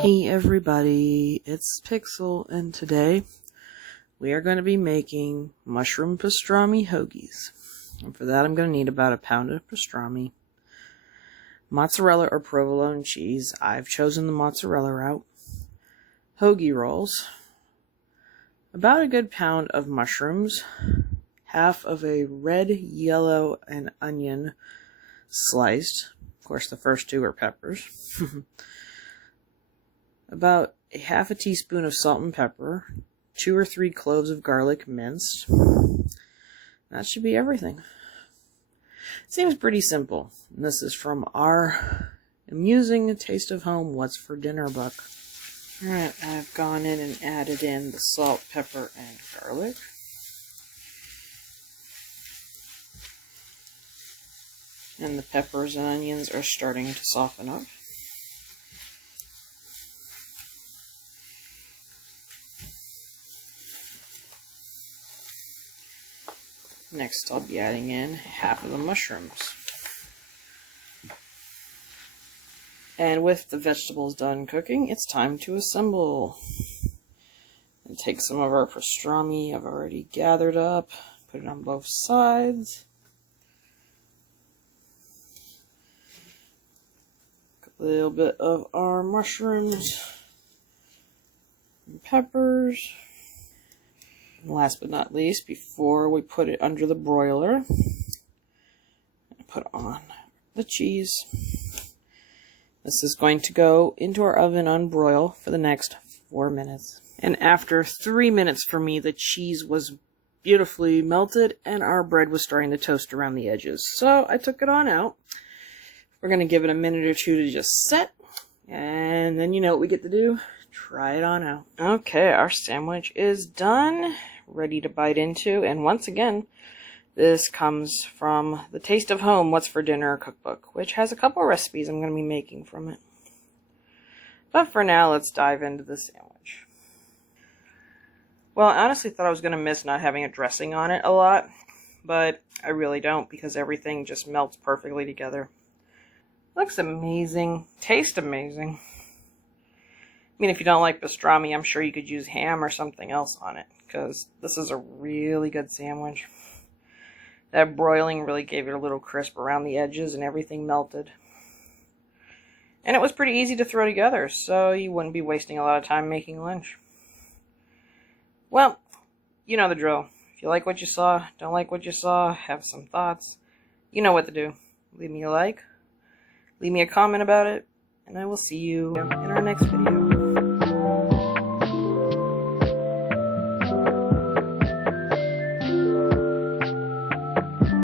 Hey everybody, it's Pixel, and today we are going to be making mushroom pastrami hoagies. And for that I'm going to need about a pound of pastrami, mozzarella or provolone cheese, I've chosen the mozzarella route, hoagie rolls, about a good pound of mushrooms, half of a red, yellow, and onion sliced, of course the first two are peppers, about a half a teaspoon of salt and pepper, 2 or 3 cloves of garlic minced. That should be everything. It seems pretty simple. And this is from our amusing Taste of Home What's for Dinner book. Alright, I've gone in and added in the salt, pepper, and garlic. And the peppers and onions are starting to soften up. Next, I'll be adding in half of the mushrooms. And with the vegetables done cooking, it's time to assemble. And take some of our pastrami I've already gathered up, put it on both sides. A little bit of our mushrooms and peppers. And last but not least, before we put it under the broiler, I put on the cheese. This is going to go into our oven on broil for the next 4 minutes. And after 3 minutes for me, the cheese was beautifully melted and our bread was starting to toast around the edges. So I took it on out. We're going to give it a minute or two to just set. And then you know what we get to do? Try it on out. Okay, our sandwich is done, ready to bite into, and once again, this comes from the Taste of Home What's for Dinner cookbook, which has a couple recipes I'm going to be making from it. But for now, let's dive into the sandwich. Well, I honestly thought I was going to miss not having a dressing on it a lot, but I really don't, because everything just melts perfectly together. Looks amazing, tastes amazing. I mean, if you don't like pastrami, I'm sure you could use ham or something else on it, because this is a really good sandwich. That broiling really gave it a little crisp around the edges and everything melted. And it was pretty easy to throw together, so you wouldn't be wasting a lot of time making lunch. Well, you know the drill. If you like what you saw, don't like what you saw, have some thoughts, you know what to do. Leave me a like, leave me a comment about it, and I will see you in our next video.